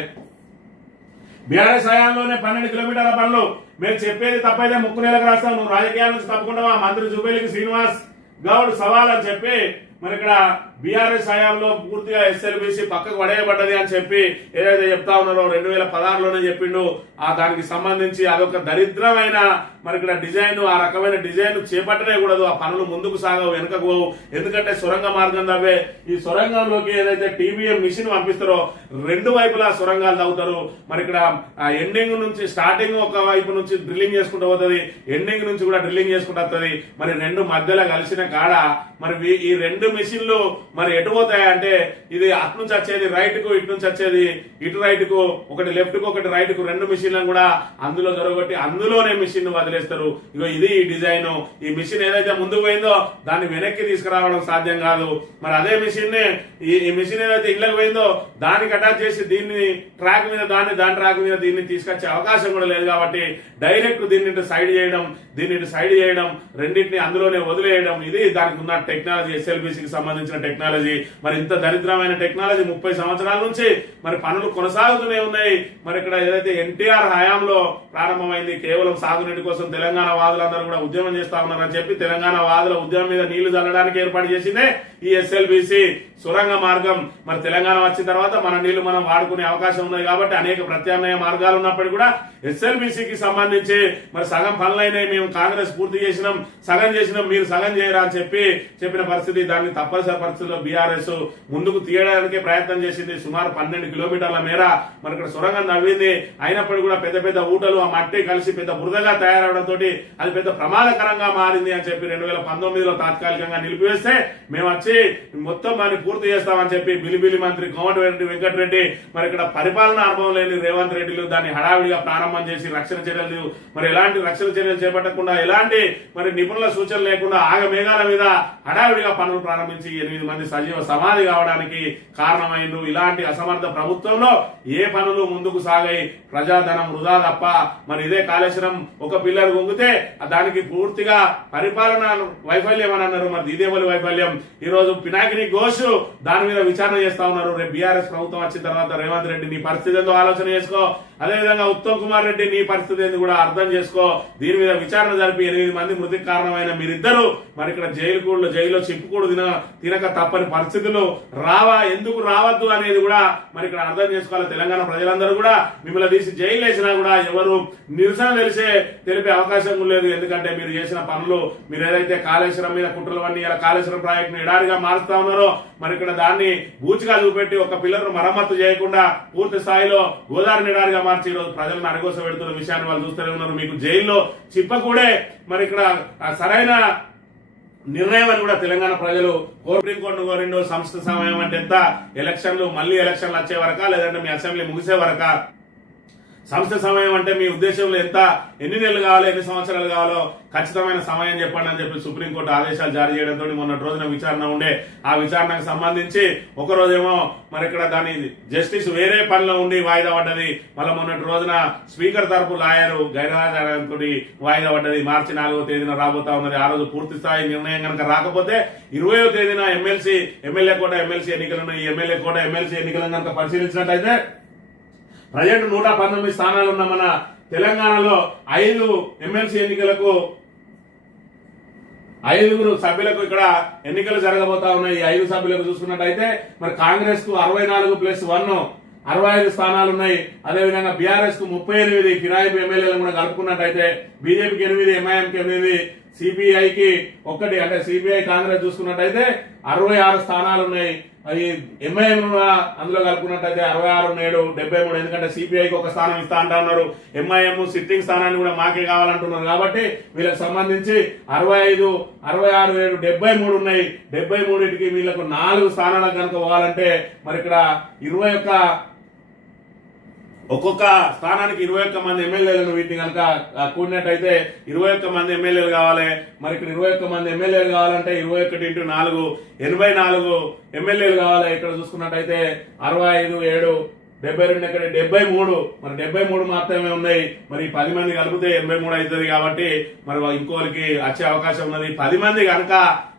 బీఆర్ఎస్ హయాంలోనే పన్నెండు కిలోమీటర్ల పనులు మేము చెప్పేది తప్పైతే ముక్కు నెలకు రాస్తాం నువ్వు రాజకీయాల నుంచి తప్పకుండా మా మంత్రి జుబేలికి శ్రీనివాస్ గౌడ్ సవాల్ అని చెప్పి మరి ఇక్కడ బీఆర్ఎస్ హయాంలో పూర్తిగా ఎస్ఎల్బిసి పక్కకు పడేయబడ్డది అని చెప్పి ఏదైతే చెప్తా ఉన్నారో రెండు వేల పదహారులోనే చెప్పిండు. ఆ దానికి సంబంధించి అదొక దరిద్రమైన మరి ఇక్కడ డిజైన్ ఆ రకమైన డిజైన్ చేపట్టనే కూడదు. ఆ పనులు ముందుకు సాగవు వెనుకకు పోవు. ఎందుకంటే సొరంగ మార్గం తవ్వే. ఈ సొరంగంలోకి ఏదైతే టీబీఎం మిషన్ పంపిస్తారో రెండు వైపులా సొరంగాలు తవ్వుతారు. మరి ఇక్కడ ఆ ఎండింగ్ నుంచి స్టార్టింగ్ ఒక వైపు నుంచి డ్రిల్లింగ్ చేసుకుంటూ పోతుంది. ఎండింగ్ నుంచి కూడా డ్రిల్లింగ్ చేసుకుంటూ వస్తుంది. మరి రెండు మధ్యలో కలిసిన కాడ మరి ఈ రెండు మిషన్లు మరి ఎటు పోతాయంటే ఇది అటు నుంచి వచ్చేది రైట్కు ఇటు నుంచి వచ్చేది ఇటు రైట్కు ఒకటి లెఫ్ట్కు ఒకటి రైట్కు రెండు మిషన్లను కూడా అందులో జరగొట్టి అందులోనే మిషన్ వదిలేస్తారు. ఇగో ఇది ఈ డిజైన్. ఈ మిషన్ ఏదైతే ముందుకు పోయిందో దాన్ని వెనక్కి తీసుకురావడం సాధ్యం కాదు. మరి అదే మిషన్ ఈ మిషన్ ఏదైతే ఇళ్ళకి పోయిందో దానికి అటాచ్ చేసి దీన్ని ట్రాక్ మీద దాన్ని దాని ట్రాక్ మీద దీన్ని తీసుకొచ్చే అవకాశం కూడా లేదు కాబట్టి డైరెక్ట్ దీన్ని సైడ్ చేయడం దీన్ని సైడ్ చేయడం రెండింటిని అందులోనే వదిలేయడం ఇది దానికి ఉన్న టెక్నాలజీ ఎస్ఎల్బిసికి సంబంధించిన టెక్నాలజీ. మరి ఇంత దరిద్రమైన టెక్నాలజీ ముప్పై సంవత్సరాల నుంచి మరి పనులు కొనసాగుతూనే ఉన్నాయి. మరి ఇక్కడ ఏదైతే ఎన్టీఆర్ హయాంలో ప్రారంభమైంది కేవలం సాగునీటి కోసం తెలంగాణ వాదులందరూ కూడా ఉద్యమం చేస్తా ఉన్నారని చెప్పి తెలంగాణ వాదుల ఉద్యమం మీద నీళ్ళు చల్లడానికి ఏర్పాటు చేసిందే ఈ ఎస్ఎల్బిసి సొరంగ మార్గం. మరి తెలంగాణ వచ్చిన తర్వాత మన నీళ్ళు మనం వాడుకునే అవకాశం ఉంది కాబట్టి అనేక ప్రత్యామ్నాయ మార్గాలు ఉన్నప్పటికీ కూడా ఎస్ఎల్బిసికి సంబంధించి మరి సగం పనులైనాయి మేము కాంగ్రెస్ పూర్తి చేసినాం సగం చేసినాం మీరు సగం చేయరా అని చెప్పి చెప్పిన పరిస్థితి దాన్ని తప్పనిసరి పరిస్థితుల్లో బీఆర్ఎస్ ముందుకు తీయడానికే ప్రయత్నం చేసింది. సుమారు పన్నెండు కిలోమీటర్ల మేర మరి ఇక్కడ సొరంగం నవ్వింది. అయినప్పటికీ కూడా పెద్ద పెద్ద ఊటలు ఆ మట్టి కలిసి పెద్ద బురదగా తయారవడంతో అది పెద్ద ప్రమాదకరంగా మారింది అని చెప్పి రెండు వేల పంతొమ్మిదిలో తాత్కాలికంగా నిలిపివేస్తే మేము వచ్చి మొత్తం దాన్ని పూర్తి చేస్తామని చెప్పి బిలిబిలి మంత్రి కోమటిరెడ్డి వెంకటరెడ్డి మరి ఇక్కడ పరిపాలన అనుభవం లేని రేవంత్ రెడ్డిలు దాన్ని హడావిడిగా ప్రారంభం చేసి రక్షణ చర్యలు మరి ఎలాంటి రక్షణ చర్యలు చేపట్టకుండా ఎలాంటి మరి నిపుణుల సూచనలు లేకుండా ఆగమేఘాల మీద హడావిడిగా పనులు ప్రారంభించి ఎనిమిది మంది సజీవ సమాధి కావడానికి కారణమైండు ఇలాంటి అసమర్థ ప్రభుత్వంలో ఏ పనులు ముందుకు సాగాయి? ప్రజాధనం వృధా తప్ప. మరి ఇదే కాళేశ్వరం ఒక పిల్లర్ గుంగితే దానికి పూర్తిగా పరిపాలన వైఫల్యం అని అన్నారు. మరి ఇదేమని వైఫల్యం? ఈ రోజు పినాకిని ఘోష్ దాని మీద విచారణ చేస్తా ఉన్నారు. రేపు బీఆర్ఎస్ ప్రభుత్వం వచ్చిన తర్వాత రేవంత్ రెడ్డి నీ పరిస్థితి ఆలోచన చేసుకో. అదే విధంగా ఉత్తమ్ కుమార్ రెడ్డి నీ పరిస్థితి ఏంది కూడా అర్థం చేసుకో. దీని మీద విచారణ జరిపి ఎనిమిది మంది మృతికి కారణమైన మీరిద్దరూ మరి ఇక్కడ జైలు కూడా జైల్లో చెప్పుకూడదు తిన తినక తప్పని పరిస్థితులు రావా ఎందుకు రావద్దు అనేది కూడా మరి ఇక్కడ అర్థం చేసుకోవాలి. తెలంగాణ ప్రజలందరూ కూడా మిమ్మల్ని తీసి జైలు వేసినా కూడా ఎవరు నిరసన తెలిసే తెలిపే అవకాశం లేదు. ఎందుకంటే మీరు చేసిన పనులు మీరు ఏదైతే కాళేశ్వరం మీద కుట్రలవన్నీ ఇలా కాళేశ్వరం ప్రాజెక్టును ఎడారిగా మారుస్తా ఉన్నారో మరి ఇక్కడ దాన్ని బూచిగా చూపెట్టి ఒక పిల్లర్ మరమ్మతు చేయకుండా పూర్తి స్థాయిలో గోదావరి ఎడారిగా మార్చి ఈరోజు ప్రజలను అరగోస పెడుతున్న విషయాన్ని వాళ్ళు చూస్తూనే ఉన్నారు. మీకు జైల్లో చిప్పకూడే మరి ఇక్కడ సరైన నిర్ణయం అని కూడా తెలంగాణ ప్రజలు సుప్రీంకోర్టు రెండో సంస్థ సమయం అంటే ఎంత? ఎలక్షన్లు మళ్ళీ ఎలక్షన్లు వచ్చే వరకా లేదంటే మీ అసెంబ్లీ ముగిసే వరకా? సంస్థ సమయం అంటే మీ ఉద్దేశంలో ఎంత ఎన్ని నెలలు కావాలో ఎన్ని సంవత్సరాలు కావాలో ఖచ్చితమైన సమయం చెప్పండి అని చెప్పి సుప్రీంకోర్టు ఆదేశాలు జారీ చేయడంతో మొన్నటి రోజున విచారణ ఉండే. ఆ విచారణకు సంబంధించి ఒక రోజేమో మరి ఇక్కడ దాని జస్టిస్ వేరే పనిలో ఉండి వాయిదా పడ్డది. మళ్ళీ మొన్నటి రోజున స్పీకర్ తరపు లాయరు గైర్హాజరంతో వాయిదా పడ్డది. మార్చి నాలుగో తేదీన రాబోతా ఉన్నది. ఆ రోజు పూర్తి స్థాయి నిర్ణయం కనుక రాకపోతే ఇరవయో తేదీన ఎమ్మెల్సీ ఎమ్మెల్యే కూడా ఎమ్మెల్సీ ఎన్నికలను ఈ ఎమ్మెల్యే కూడా ఎమ్మెల్సీ ఎన్నికలను కనుక పరిశీలించినట్లయితే ప్రజెంట్ నూట పంతొమ్మిది స్థానాలు ఉన్న మన తెలంగాణలో ఐదు ఎమ్మెల్సీ ఎన్నికలకు ఐదుగురు సభ్యులకు ఇక్కడ ఎన్నికలు జరగబోతా ఉన్నాయి. ఈ ఐదు సభ్యులకు చూసుకున్నట్టయితే మరి కాంగ్రెస్కు అరవై నాలుగు ప్లస్ వన్ అరవై ఐదు స్థానాలు ఉన్నాయి. అదేవిధంగా బీఆర్ఎస్కు ముప్పై ఎనిమిది ఫిరాయింపు ఎమ్మెల్యేలను కూడా కలుపుకున్నట్టయితే బీజేపీకి ఎనిమిది ఎంఐఎంకి ఎనిమిది సిపిఐకి ఒక్కటి అంటే సిపిఐ కాంగ్రెస్ చూసుకున్నట్టయితే అరవై ఆరు స్థానాలు ఉన్నాయి అది ఎంఐఎం అందులో కలుపుకున్నట్టయితే అరవై ఆరు నేడు డెబ్బై మూడు. ఎందుకంటే సిపిఐకి ఒక స్థానం ఇస్తా అంటా ఉన్నారు. ఎంఐఎం సిట్టింగ్ స్థానాన్ని కూడా మాకే కావాలంటున్నారు. కాబట్టి వీళ్ళకి సంబంధించి అరవై ఐదు అరవై ఆరు ఏడు డెబ్బై మూడు ఉన్నాయి. డెబ్బై మూడింటికి వీళ్ళకు నాలుగు స్థానాలకు కనుక పోవాలంటే మరి ఇక్కడ ఇరవై ఒక్క ఒక్కొక్క స్థానానికి ఇరవై ఒక్క మంది ఎమ్మెల్యేలను వీటిని కనుక కూడినట్టయితే ఇరవై ఒక్క మంది ఎమ్మెల్యేలు కావాలి. మరి ఇక్కడ ఇరవై ఒక్క మంది ఎమ్మెల్యేలు కావాలంటే ఇరవై ఒకటి ఇంటూ నాలుగు ఎనభై నాలుగు ఎమ్మెల్యేలు కావాలి. ఇక్కడ చూసుకున్నట్టయితే అరవై ఐదు ఏడు డెబ్బై రెండు ఎక్కడ డెబ్బై మూడు. మరి డెబ్బై మూడు మాత్రమే ఉన్నాయి. మరి పది మంది కలిపితే ఎనభై మూడు అవుతుంది కాబట్టి మరి ఇంకోరికి వచ్చే అవకాశం ఉన్నది. పది మంది కనుక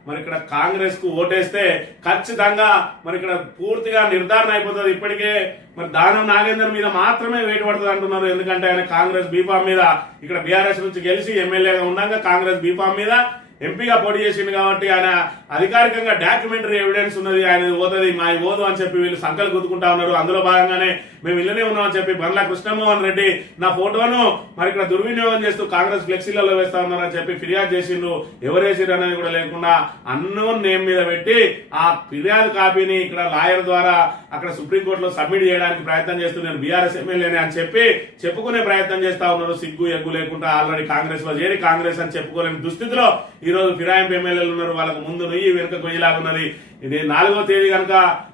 మరి ఇక్కడ కాంగ్రెస్కు ఓటేస్తే ఖచ్చితంగా మరి ఇక్కడ పూర్తిగా నిర్ధారణ అయిపోతుంది. ఇప్పటికే మరి దానం నాగేందర్ మీద మాత్రమే వేటు పడుతుంది అంటున్నారు. ఎందుకంటే ఆయన కాంగ్రెస్ బీఫామ్ మీద ఇక్కడ బీఆర్ఎస్ నుంచి గెలిచి ఎమ్మెల్యేగా ఉండగా కాంగ్రెస్ బీఫామ్ మీద ఎంపీగా పోటీ చేసిండు కాబట్టి ఆయన అధికారికంగా డాక్యుమెంటరీ ఎవిడెన్స్ ఉన్నది. ఆయన పోతుంది మా ఓదు అని చెప్పి వీళ్ళు సంకలు గుద్దుకుంటా ఉన్నారు. అందులో భాగంగానే మేము ఇల్లనే ఉన్నామని చెప్పి బండ్ల కృష్ణమోహన్ రెడ్డి నా ఫోటోను మరి ఇక్కడ దుర్వినియోగం చేస్తూ కాంగ్రెస్ ఫ్లెక్సీలలో వేస్తా ఉన్నారని చెప్పి ఫిర్యాదు చేసిండ్రు ఎవరు అనేది కూడా లేకుండా అన్నోన్ నేమ్ మీద పెట్టి ఆ ఫిర్యాదు కాపీని ఇక్కడ లాయర్ ద్వారా అక్కడ సుప్రీంకోర్టులో సబ్మిట్ చేయడానికి ప్రయత్నం చేస్తున్నారు. బీఆర్ఎస్ ఎమ్మెల్యేనే అని చెప్పి చెప్పుకునే ప్రయత్నం చేస్తా ఉన్నారు. సిగ్గు ఎగ్గు లేకుండా ఆల్రెడీ కాంగ్రెస్లో చేరి కాంగ్రెస్ అని చెప్పుకోలేని దుస్థితిలో ఈరోజు ఫిరాయింపు ఎమ్మెల్యేలు ఉన్నారు వాళ్ళకు ముందు నుయ్యి వెనుక కొయ్యలాగా ఉన్నది. ఇది నాలుగో తేదీ కనుక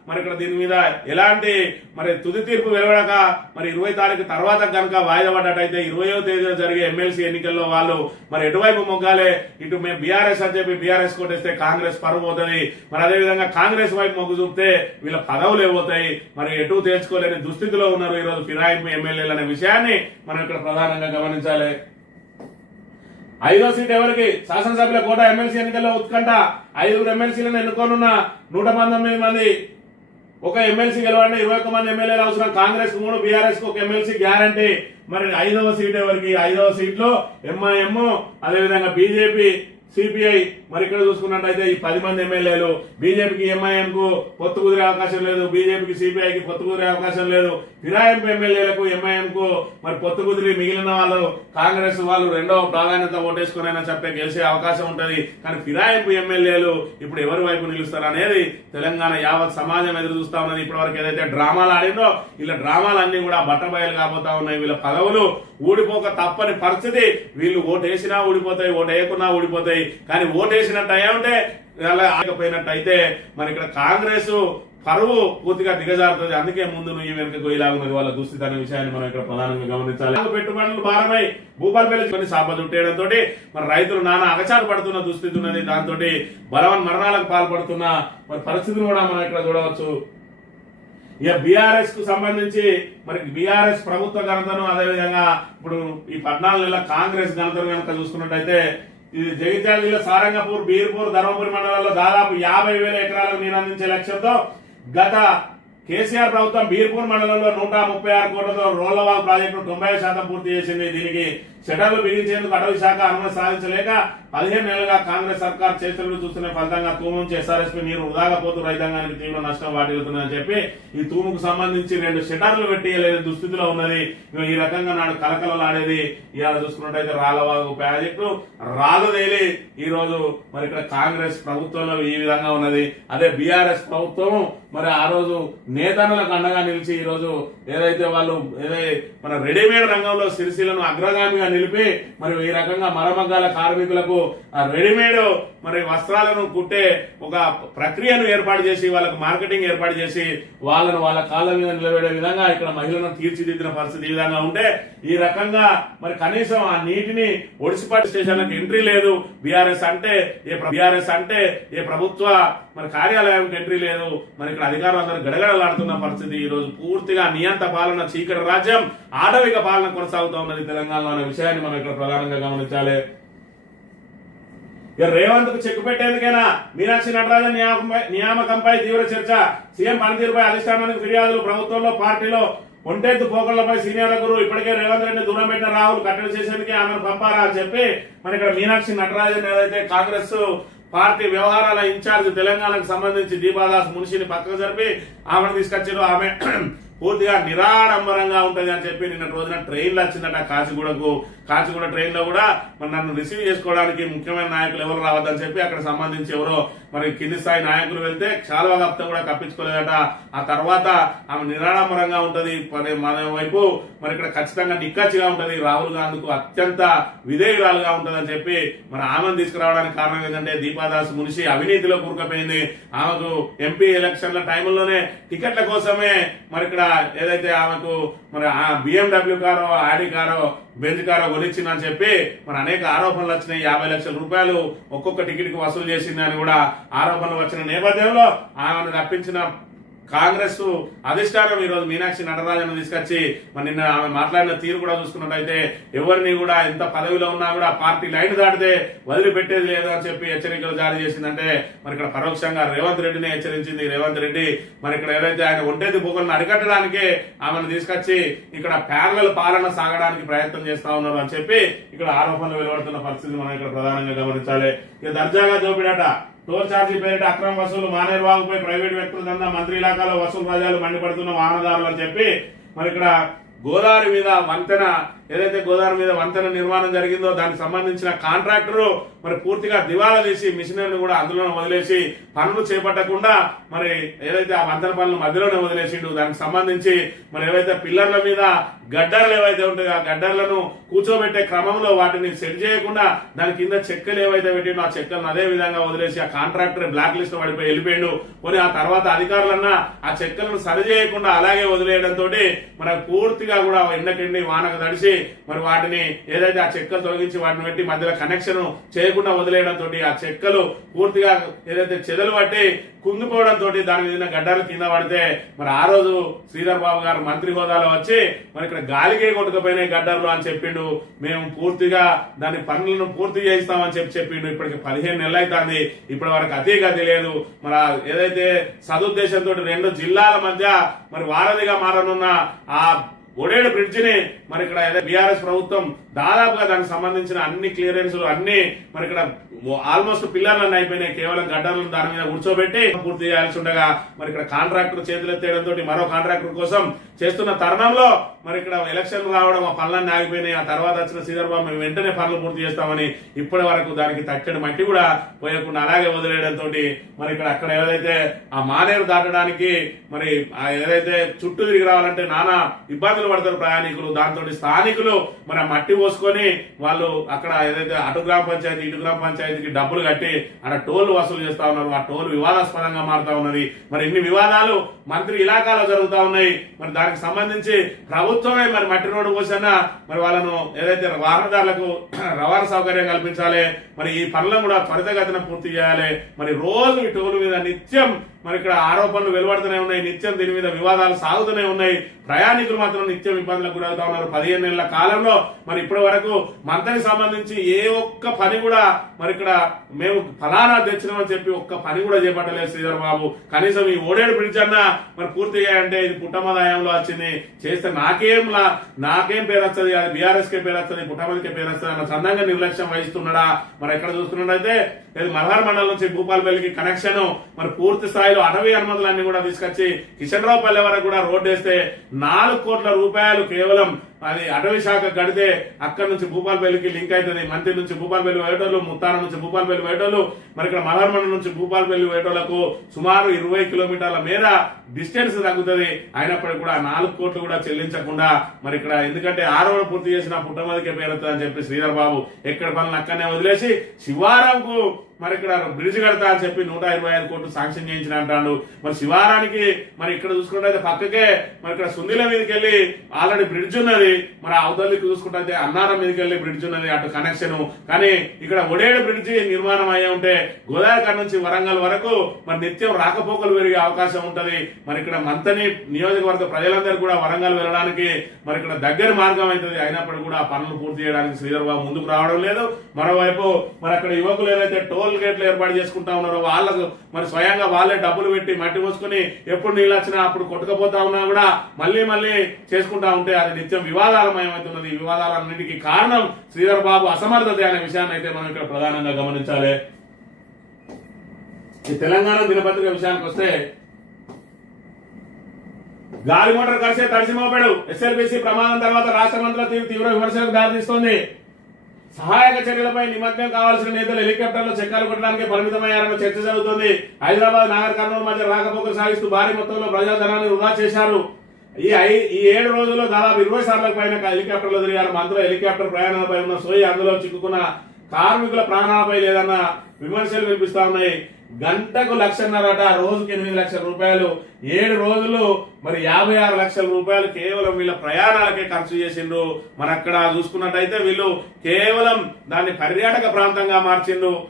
మరి ఇక్కడ దీని మీద ఎలాంటి మరి తుది తీర్పు వెలువడక మరి ఇరవై తారీఖు తర్వాత కనుక వాయిదా పడ్డట్టయితే ఇరవయో తేదీలో జరిగే ఎమ్మెల్సీ ఎన్నికల్లో వాళ్ళు మరి ఎటువైపు మొగ్గాలే? ఇటు మేము బీఆర్ఎస్ అని చెప్పి బీఆర్ఎస్ కొట్టేస్తే కాంగ్రెస్ పరువు పోతుంది. మరి అదేవిధంగా కాంగ్రెస్ వైపు మొగ్గు చూపితే వీళ్ళ పదవులు ఏమవుతాయి మరి ఎటు తేల్చుకోలేని దుస్థితిలో ఉన్నారు ఈరోజు ఫిరాయింపు ఎమ్మెల్యేలు అనే విషయాన్ని మనం ఇక్కడ ప్రధానంగా గమనించాలి. ఐదో సీట్ ఎవరికి? శాసనసభ్యుల కోట ఎమ్మెల్సీ ఎన్నికల్లో ఉత్కంఠ. ఐదుగురు ఎమ్మెల్సీలను ఎన్నుకోనున్న నూట పంతొమ్మిది మంది. ఒక ఎమ్మెల్సీ గెలవండి ఇరవై ఒక్క మంది ఎమ్మెల్యేలు అవసరం. కాంగ్రెస్ మూడు బీఆర్ఎస్ ఒక ఎమ్మెల్సీ గ్యారంటీ. మరి ఐదవ సీట్ ఎవరికి? ఐదవ సీట్లో ఎంఐఎం అదేవిధంగా బీజేపీ సిపిఐ మరి ఇక్కడ చూసుకున్నట్టయితే ఈ పది మంది ఎమ్మెల్యేలు బీజేపీకి ఎంఐఎం కు పొత్తు కుదిరే అవకాశం లేదు బీజేపీకి సిపిఐకి పొత్తు కుదిరే అవకాశం లేదు. ఫిరాయింపు ఎమ్మెల్యేలకు ఎంఐఎం కు మరి పొత్తు కుదిరి మిగిలిన వాళ్ళు కాంగ్రెస్ వాళ్ళు రెండో ప్రాధాన్యత ఓటేసుకునైనా చెప్పే గెలిచే అవకాశం ఉంటుంది. కానీ ఫిరాయింపు ఎమ్మెల్యేలు ఇప్పుడు ఎవరి వైపు నిలుస్తారు అనేది తెలంగాణ యావత్ సమాజం ఎదురు చూస్తా ఉన్నది. ఇప్పటివరకు ఏదైతే డ్రామాలు ఆడిందో ఇలా డ్రామాలన్నీ కూడా బట్టబయలు కాబోతా ఉన్నాయి. వీళ్ళ పదవులు ఊడిపోక తప్పని పరిస్థితి. వీళ్ళు ఓటేసినా ఊడిపోతాయి ఓటేయకున్నా ఊడిపోతాయి. కానీ ఓటేసినట్టు అయ్యంటే అలా ఆగపోయినట్టు అయితే మరి ఇక్కడ కాంగ్రెస్ పరువు పూర్తిగా దిగజారుతుంది. అందుకే ముందు నువ్వు వెనుక గొయ్యిలాగున్నది వాళ్ళ దుస్థితి అనే విషయాన్ని మనం ఇక్కడ ప్రధానంగా గమనించాలి. పెట్టుబడులు భారమై భూపాలపల్లి కొన్ని సాప చుట్టేయడంతో మరి రైతులు నానా అగచారు పడుతున్న దుస్థితి ఉన్నది. దాంతో బలవన్ మరణాలకు పాల్పడుతున్న మరి పరిస్థితిని కూడా మనం ఇక్కడ చూడవచ్చు. ఇక బీఆర్ఎస్కు సంబంధించి మరి బీఆర్ఎస్ ప్రభుత్వ ఘనతను అదేవిధంగా ఇప్పుడు ఈ పద్నాలుగు నెలల కాంగ్రెస్ ఘనతను కనుక చూసుకున్నట్టయితే ఇది జగిత్యాల జిల్లా సారంగపూర్ బీర్పూర్ ధర్మపురి మండలాల్లో దాదాపు యాభై వేల ఎకరాలకు నీరు అందించే లక్ష్యంతో గత కేసీఆర్ ప్రభుత్వం బీర్పూర్ మండలంలో నూట ముప్పై ఆరు కోట్లతో రోలవాల్ ప్రాజెక్టు తొంభై శాతం పూర్తి చేసింది. దీనికి షటర్లు బిగించేందుకు అటవీ శాఖ అనుమతి సాధించలేక పదిహేను నెలలుగా కాంగ్రెస్ సర్కార్ చేతులు చూస్తున్న ఫలితంగా తూము నుంచి ఎస్ఆర్ఎస్పీ నీరు వృధాగపోతూ రైతాంగానికి తీవ్ర నష్టం వాటిల్లుతుందని చెప్పి ఈ తూముకు సంబంధించి రెండు షటర్లు పెట్టియలేని దుస్థితిలో ఉన్నది. ఈ రకంగా నాడు కలకలలాడేది. ఇవాళ చూసుకున్నట్టయితే రాళ్ళవాగు ప్రాజెక్టు రాళ్ళదేలి. ఈ రోజు మరి ఇక్కడ కాంగ్రెస్ ప్రభుత్వంలో ఈ విధంగా ఉన్నది. అదే బీఆర్ఎస్ ప్రభుత్వం మరి ఆ రోజు నేతనులకు అండగా నిలిచి ఈ రోజు ఏదైతే వాళ్ళు ఏదైతే మన రెడీమేడ్ రంగంలో సిరిసిలను అగ్రగామిగా నిలిపి మరి ఈ రకంగా మరమగ్గాల కార్మికులకు రెడీమేడ్ మరి వస్త్రాలను కుట్టే ఒక ప్రక్రియను ఏర్పాటు చేసి వాళ్ళకు మార్కెటింగ్ ఏర్పాటు చేసి వాళ్ళను వాళ్ళ కాళ్ళ మీద నిలబెడే విధంగా ఇక్కడ మహిళలను తీర్చిదిద్దిన పరిస్థితి ఈ విధంగా ఉంటే ఈ రకంగా మరి కనీసం ఆ నీటిని ఒడిసిపాటి స్టేషన్లకు ఎంట్రీ లేదు. బీఆర్ఎస్ అంటే ఏ బీఆర్ఎస్ అంటే ఏ ప్రభుత్వ మన కార్యాలయానికి ఎంట్రీ లేదు. మరి ఇక్కడ అధికారులు అందరూ గడగడలాడుతున్న పరిస్థితి ఈ రోజు పూర్తిగా నియంత పాలన చీకటి రాజ్యం ఆటవిక పాలన కొనసాగుతూ ఉన్నది తెలంగాణలో అనే విషయాన్ని మనం ఇక్కడ ప్రధానంగా గమనించాలి. ఇక రేవంత్కు చెక్ పెట్టేందుకైనా? మీనాక్షి నటరాజన్ నియామకంపై తీవ్ర చర్చ. సీఎం పనితీరుపై అధిష్టానానికి ఫిర్యాదులు ప్రభుత్వంలో పార్టీలో ఒంటెత్తు పోకళ్ళపై సీనియర్ల గురు ఇప్పటికే రేవంత్ రెడ్డి దూరం పెట్టిన రాహుల్ కట్టడి చేసేందుకే ఆమెను పంపారా అని చెప్పి మన ఇక్కడ మీనాక్షి నటరాజన్ ఏదైతే కాంగ్రెస్ పార్టీ వ్యవహారాల ఇన్ఛార్జ్ తెలంగాణకు సంబంధించి దీపాదాస్ మున్షిని పక్కకు జరిపి ఆమెను తీసుకొచ్చారు. ఆమె పూర్తిగా నిరాడంబరంగా ఉంటుంది అని చెప్పి నిన్న రోజున ట్రైన్లు వచ్చిందట కాచిగూడకు కాచిగూడ ట్రైన్లో కూడా మరి నన్ను రిసీవ్ చేసుకోవడానికి ముఖ్యమైన నాయకులు ఎవరు రావద్దని చెప్పి అక్కడ సంబంధించి ఎవరో మరి కింది స్థాయి నాయకులు వెళ్తే చాలా కప్తా కూడా కప్పించుకోలేదట. ఆ తర్వాత ఆమె నిరాడంబరంగా ఉంటుంది. మన వైపు మరి ఇక్కడ ఖచ్చితంగా నిక్కచ్చిగా ఉంటుంది. రాహుల్ గాంధీకు అత్యంత విధేయురాలుగా ఉంటుందని చెప్పి మరి ఆమెను తీసుకురావడానికి కారణం ఏంటంటే దీపాదాస్ మునిషి అవినీతిలో కూరుకుపోయింది. ఆమెకు ఎంపీ ఎలక్షన్ల టైంలోనే టికెట్ల కోసమే మరి ఇక్కడ ఏదైతే ఆమెకు మరి ఆ బిఎండబ్ల్యూ కారో ఆడి కారో బెంజ్ కారో కొనిచ్చిందని చెప్పి మరి అనేక ఆరోపణలు వచ్చినాయి. యాభై లక్షల రూపాయలు ఒక్కొక్క టికెట్కి వసూలు చేసిందని కూడా ఆరోపణలు వచ్చిన నేపథ్యంలో ఆమెను రప్పించిన కాంగ్రెస్ అధిష్టానం ఈ రోజు మీనాక్షి నటరాజన్ తీసుకొచ్చి మరి నిన్న ఆమె మాట్లాడిన తీరు కూడా చూసుకున్నట్టయితే ఎవరిని కూడా ఎంత పదవిలో ఉన్నా కూడా పార్టీ లైన్ దాటితే వదిలిపెట్టేది లేదు అని చెప్పి హెచ్చరికలు జారీ చేసిందంటే మరి ఇక్కడ పరోక్షంగా రేవంత్ రెడ్డిని హెచ్చరించింది. రేవంత్ రెడ్డి మరి ఇక్కడ ఏదైతే ఆయన ఒంటేది భూగోళను అరికట్టడానికి ఆమెను తీసుకొచ్చి ఇక్కడ ప్యారల పాలన సాగడానికి ప్రయత్నం చేస్తా ఉన్నారు అని చెప్పి ఇక్కడ ఆరోపణలు వెలువడుతున్న పరిస్థితి మనం ఇక్కడ ప్రధానంగా గమనించాలి. ఇక దర్జాగా చూపిడట టోల్ ఛార్జీ పేరిట అక్రమ వసూలు మానేరు ప్రైవేట్ వ్యక్తుల దందా మంత్రి ఇలాకాలో వసూలు రాజాలు మండిపడుతున్న వాహనదారులు అని చెప్పి మరి ఇక్కడ గోదావరి మీద వంతెన ఏదైతే గోదావరి మీద వంతెన నిర్మాణం జరిగిందో దానికి సంబంధించిన కాంట్రాక్టర్ మరి పూర్తిగా దివాలా తీసి మిషనరీని కూడా అందులోనే వదిలేసి పనులు చేపట్టకుండా మరి ఏదైతే ఆ వంతెన పనులు మధ్యలోనే వదిలేసిండు దానికి సంబంధించి మరి ఏవైతే పిల్లర్ల మీద గడ్డర్లు ఏవైతే ఉంటాయో ఆ గడ్డర్లను కూర్చోబెట్టే క్రమంలో వాటిని సెట్ చేయకుండా దాని కింద చెక్కలు ఏవైతే పెట్టిండో ఆ చెక్కలను అదే విధంగా వదిలేసి ఆ కాంట్రాక్టర్ బ్లాక్ లిస్ట్ పడిపోయి వెళ్ళిపోయిండు. కొని ఆ తర్వాత అధికారులన్నా ఆ చెక్కలను సరి చేయకుండా అలాగే వదిలేయడంతో మరి పూర్తిగా కూడా ఎండకెండి వానకు తడిసి మరి వాటిని ఏదైతే ఆ చెక్కలు తొలగించి వాటిని పెట్టి మధ్యలో కనెక్షన్ చేయకుండా వదిలేయడంతో ఆ చెక్కలు పూర్తిగా ఏదైతే చెదలు పట్టి కుంగిపోవడంతో దాని మీద గడ్డలు కింద పడితే మరి ఆ రోజు శ్రీధర్ బాబు గారు మంత్రి హోదాలో వచ్చి మరి ఇక్కడ గాలికే కొట్టుకుపోయినాయి గడ్డర్లు అని చెప్పిండు. మేము పూర్తిగా దాని పనులను పూర్తి చేయిస్తామని చెప్పి చెప్పిండు. ఇప్పటికి పదిహేను నెలలు అవుతుంది ఇప్పటి వరకు అతి తెలియదు. మరి ఏదైతే సదుద్దేశంతో రెండు జిల్లాల మధ్య మరి వారధిగా మారనున్న ఆ ఒడేడు బ్రిడ్జిని మరి ఇక్కడ బీఆర్ఎస్ ప్రభుత్వం దాదాపుగా దానికి సంబంధించిన అన్ని క్లియరెన్సులు అన్ని మరి ఇక్కడ ఆల్మోస్ట్ పిల్లర్లన్నీ అయిపోయినాయి. కేవలం గడ్డలను దాని మీద కూర్చోబెట్టి పూర్తి చేయాల్సి ఉండగా మరి ఇక్కడ కాంట్రాక్టర్ చేతులెత్తేయడంతో మరో కాంట్రాక్టర్ కోసం చేస్తున్న తరుణంలో మరి ఇక్కడ ఎలక్షన్ రావడం ఆ పనులన్నీ ఆగిపోయినాయి. ఆ తర్వాత వచ్చిన శ్రీధర్ బాబు మేము వెంటనే పనులు పూర్తి చేస్తామని ఇప్పటి వరకు దానికి తట్టడి మట్టి కూడా పోయకుండా అలాగే వదిలేయడంతో మరి ఇక్కడ అక్కడ ఏదైతే ఆ మానేరు దాటడానికి మరి ఆ ఏదైతే చుట్టూ తిరిగి రావాలంటే నానా ఇబ్బందులు పడతారు ప్రయాణికులు. దాంతో స్థానికులు మరి ఆ మట్టి పోసుకొని వాళ్ళు అక్కడ ఏదైతే అటు గ్రామ పంచాయతీ ఇటు గ్రామ పంచాయతీకి డబ్బులు కట్టి అక్కడ టోల్ వసూలు చేస్తా ఉన్నారు. ఆ టోల్ వివాదాస్పదంగా మారుతా ఉన్నది. మరి ఇన్ని వివాదాలు మంత్రి ఇలాకాలో జరుగుతా ఉన్నాయి. మరి దానికి సంబంధించి ప్రభుత్వమే మరి మట్టి రోడ్డు పోసన్నా మరి వాళ్ళను ఏదైతే వాహనదారులకు రవాణా సౌకర్యం కల్పించాలి మరి ఈ పనులను కూడా త్వరితగతిన పూర్తి చేయాలి. మరి రోజు ఈ టోల్ మీద నిత్యం మరి ఇక్కడ ఆరోపణలు వెలువడుతూనే ఉన్నాయి. నిత్యం దీని మీద వివాదాలు సాగుతూనే ఉన్నాయి. ప్రయాణికులు మాత్రం నిత్యం ఇబ్బందులకు గురవుతా ఉన్నారు పదిహేను నెలల కాలంలో మరి ఇప్పటి వరకు మంత్రికి సంబంధించి ఏ ఒక్క పని కూడా మరి ఇక్కడ మేము ఫలానా తెచ్చినామని చెప్పి ఒక్క పని కూడా చేపట్టలేదు శ్రీధర్ బాబు. కనీసం ఈ ఓడేడు బ్రిడ్జ్ అన్నా మరి పూర్తి చేయాలంటే ఇది పుట్టమదాయంలో వచ్చింది. చేస్తే నాకేం నాకేం పేరు వస్తుంది? అది బీఆర్ఎస్ కే పేరు వస్తుంది పుట్టమదికే పేరు వస్తుంది అన్న చందంగా నిర్లక్ష్యం వహిస్తున్నాడా? మరి ఎక్కడ చూస్తున్నట్టయితే ఇది మల్హార్ మండలం నుంచి భూపాలపల్లికి కనెక్షన్ మరి పూర్తి స్థాయి స్థాయిలో అటవీ అనుమతులన్నీ కూడా తీసుకొచ్చి కిషన్ రావుపల్లి వరకు కూడా రోడ్డు వేస్తే నాలుగు కోట్ల రూపాయలు కేవలం అది అటవీ శాఖ కడితే అక్కడ నుంచి భూపాలపల్లికి లింక్ అవుతుంది. మంత్రి నుంచి భూపాలపల్లి వేటోళ్ళు ముత్తాన నుంచి భూపాలపల్లి వేటోళ్ళు మరి ఇక్కడ మలార్మండ నుంచి భూపాలపల్లి వేటోళ్ళకు సుమారు ఇరవై కిలోమీటర్ల మేర డిస్టెన్స్ తగ్గుతుంది. అయినప్పటికీ కూడా నాలుగు కోట్లు కూడా చెల్లించకుండా మరి ఇక్కడ ఎందుకంటే ఆరోపణ పూర్తి చేసిన పుట్టమదికే పేరుతుంది అని చెప్పి శ్రీధర్ బాబు ఎక్కడ పనులు అక్కడనే వదిలేసి శివారంకు మరి ఇక్కడ బ్రిడ్జ్ కడతా అని చెప్పి నూట ఇరవై ఐదు కోట్లు శాంక్షన్ చేయించిన అంటాడు. మరి శివారానికి మరి ఇక్కడ చూసుకుంటే పక్కకే మరి ఇక్కడ సుందిల మీదకి వెళ్ళి ఆల్రెడీ బ్రిడ్జ్ ఉన్నది. మరి అవతలికి చూసుకుంటే అన్నారం మీదకి వెళ్ళి బ్రిడ్జ్ ఉన్నది అటు కనెక్షన్ కానీ ఇక్కడ ఒడేడు బ్రిడ్జి నిర్మాణం అయ్యే ఉంటే గోదావరి నుంచి వరంగల్ వరకు మరి నిత్యం రాకపోకలు పెరిగే అవకాశం ఉంటది. మరి ఇక్కడ మంతని నియోజకవర్గ ప్రజలందరూ కూడా వరంగల్ వెళ్ళడానికి మరి ఇక్కడ దగ్గర మార్గం అవుతుంది. అయినప్పటికీ కూడా పనులు పూర్తి చేయడానికి శ్రీధర్ బాబు ముందుకు రావడం లేదు. మరోవైపు మరి అక్కడ యువకులు ఏదైతే టోల్ గేట్లు ఏర్పాటు చేసుకుంటా ఉన్నారు వాళ్ళకు మరి స్వయంగా వాళ్ళే డబ్బులు పెట్టి మట్టి పోసుకుని ఎప్పుడు నీళ్ళు వచ్చినా అప్పుడు కొట్టుకపోతా ఉన్నా కూడా మళ్ళీ మళ్ళీ చేసుకుంటా ఉంటే అది నిత్యం వివాదాలమయమవుతున్నది. ఈ వివాదాలన్నిటికీ కారణం శ్రీధర్ బాబు అసమర్థత అనే విషయాన్ని అయితే మనం ఇక్కడ ప్రధానంగా గమనించాలి. ఈ తెలంగాణ దినపత్రిక విషయానికి వస్తే గాలి మోటార్ కలిసే తడిసి మోపాడు ఎస్ఎల్బిసి ప్రమాదం తర్వాత రాష్ట్ర మంత్రుల తీవ్ర విమర్శలకు దారితీస్తోంది. సహాయక చర్యలపై నిమగ్నం కావాల్సిన నేతలు హెలికాప్టర్లో చెక్కాలు కొట్టడానికి పరిమితమయ్యారన్న చర్చ జరుగుతోంది. హైదరాబాద్ నాగర్ కర్నూలు మధ్య రాకపోకలు సాగిస్తూ భారీ మొత్తంలో ప్రజాధనాన్ని వృధా చేశారు. ఈ ఐ- ఈ ఏడు రోజుల్లో దాదాపు ఇరవై సార్లకు పైన హెలికాప్టర్లు తిరిగారు. మంత్రులు హెలికాప్టర్ ప్రయాణాలపై ఉన్న సోయి అందులో చిక్కుకున్న కార్మికుల ప్రాణాలపై లేదన్న విమర్శలు వినిపిస్తా ఉన్నాయి. గంటకు లక్షన్నరట రోజుకి ఎనిమిది లక్షల రూపాయలు. ఏడు రోజులు మరి యాభై ఆరు లక్షల రూపాయలు కేవలం వీళ్ళ ప్రయాణాలకే ఖర్చు చేసిండ్రు. మరి అక్కడ చూసుకున్నట్టయితే వీళ్ళు కేవలం దాన్ని పర్యాటక ప్రాంతంగా మార్చిండ్రు.